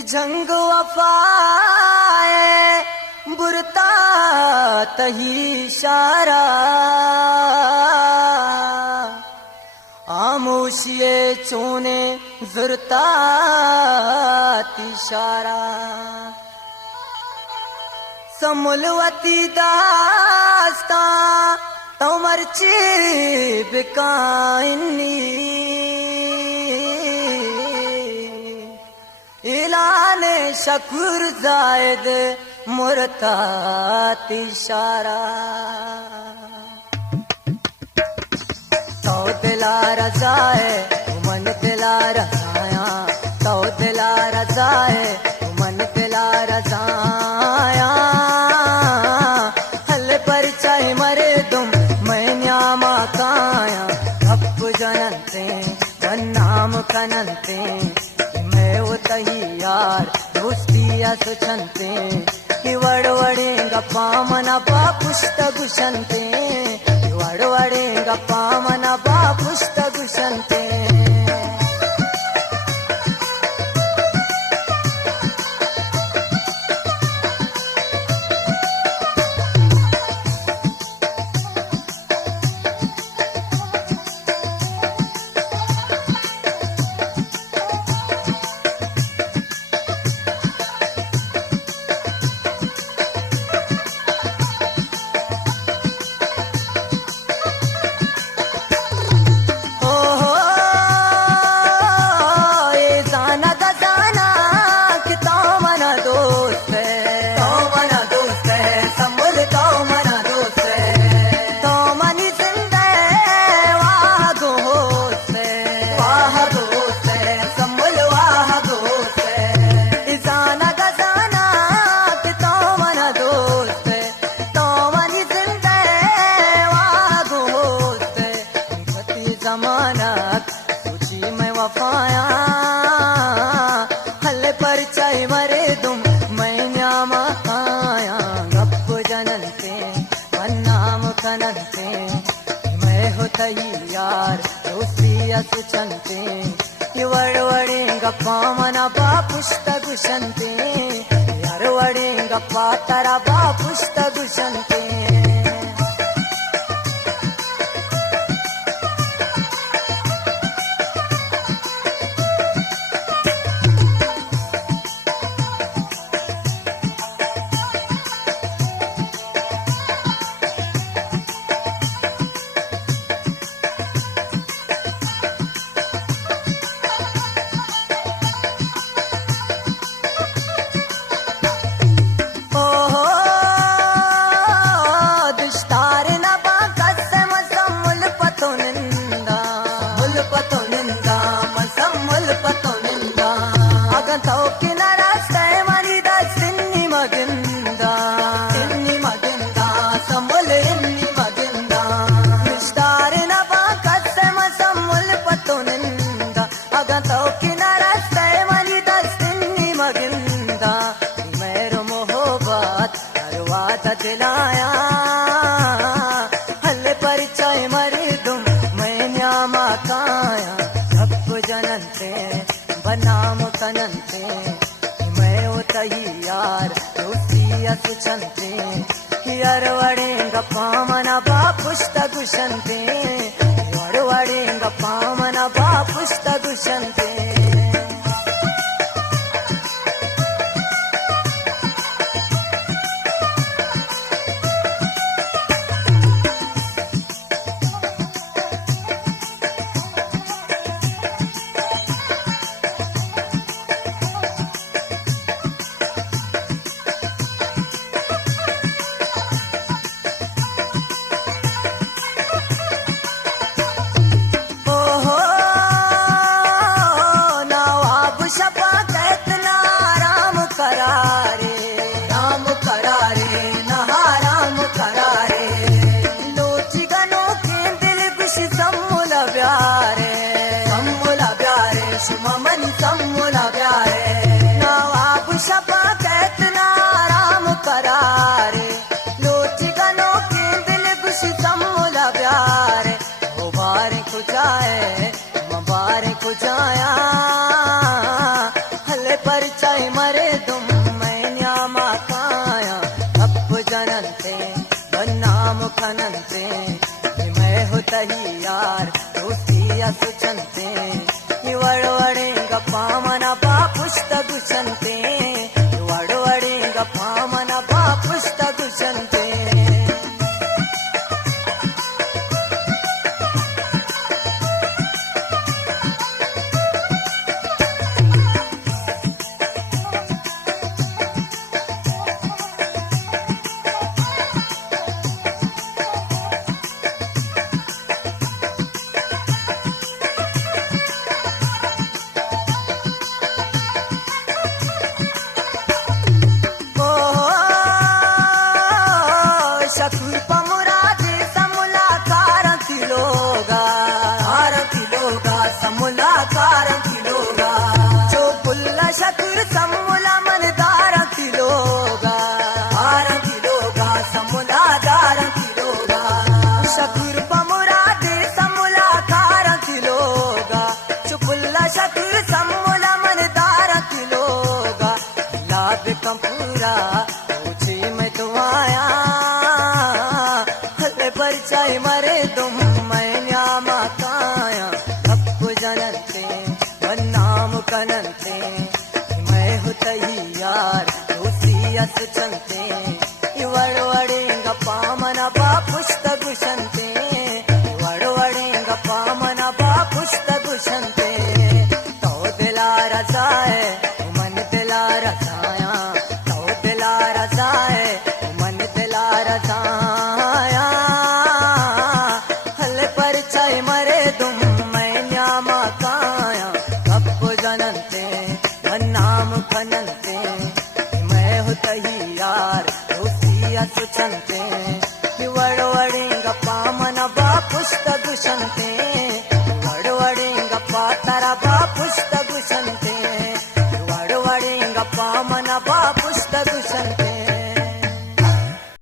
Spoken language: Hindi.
जंग वफाए बुरता तही शारा आमोशिये चोने जुरता तिशारा समुलवती दास्ता तमरची बिकाइनी इलाने शकुर जायद मुरता तिशारा तो दिला रजाए मन दिला रजाया तो दिला रजाए मन दिला रजाया हल पर चाहे मरे तुम मैं न्यामा काया अप जनते नाम कनंते मैं वो तही यार दोस्तिया सुचंते कि वड़वड़े गप्पा मना बा पुस्तक गुशंते वड़वड़े गप्पा मना बा पुस्तक गुशंते यार दोस्तिया सुचंते वड़वड़े गप्पा मना बा पुस्तक गुशंते यार वड़े गप्पा तारा बा पुस्तक गुशंते दिलाया हल पर चाहे मरे तुम मैं न्यामा काया सब जनते बनाम कनंते मैं उतही यार दोस्तिया सुचंते यार वड़े गप्पा मना बा पुस्तक गुशंते यार वड़े गप्पा मना बा पुस्तक गुशंते ममन सम्मुला प्यारे नवाब शपा कैतना राम करारे लोची गनो के दिल खुश सम्मुला प्यारे मुबारक को जाए मुबारक को जाया हले पर चाहे तही यार दोस्ती असुचंते वडवडे गप्पा मना बा पुस्तक गुशंते वडवडे गप्पा मना बा पुस्तक गुशंते शकुर पमुराजे समुलाकार तिलोगा समुलाकार तिलोगा जो पुल्ला शकुर समुला मनदार तिलोगा समुलादार तिलोगा शकुर पमुराजे समुलाकार तिलोगा जो पुल्ला शकुर समुला मनदार तिलोगा लाभ कंपूरा पूछी मैं तो आया परिचय मरे तुम मैन्या माताया अप जनते वन्नाम कनंते मैं हूँ तही यार दोस्ती असुचंते वडवडे गप्पा मना बा पुस्तक गुशंते वडवडे गप्पा मना बा पुस्तक गुशंते तो दिला रजाए मन दिला रजाया तो दिला रजाए मन दिला रजाया परिचय मरे तुम मैन्या माताया कप जनंते वन्नाम खनंते मैं हूँ तही यार दोस्ती असुचंते वडवडे